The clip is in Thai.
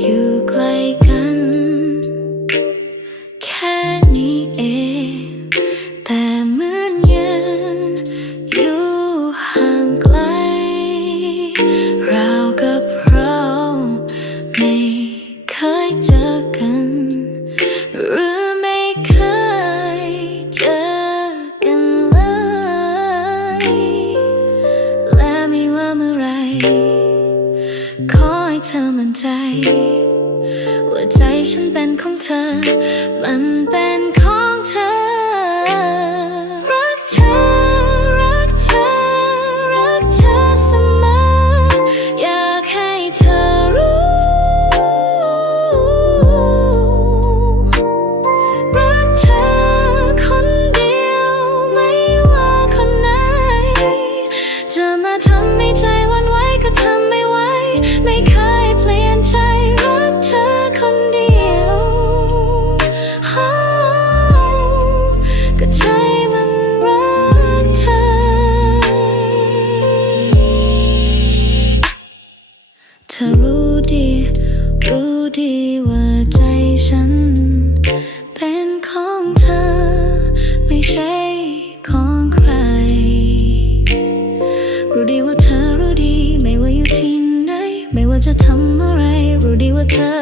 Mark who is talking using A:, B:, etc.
A: อยู่ใกล้กัน แค่นี้เอง แต่เหมือนยังอยู่ห่างไกล ให้เธอมั่นใจ ว่าใจฉันเป็นของเธอ มันเป็นของเธอ รู้ดี รู้ดีว่าใจฉัน เป็นของเธอ ไม่ใช่ของใคร รู้ดีว่าเธอรู้ดี ไม่ว่าอยู่ที่ไหน ไม่ว่าจะทำอะไร รู้ดีว่าเธอ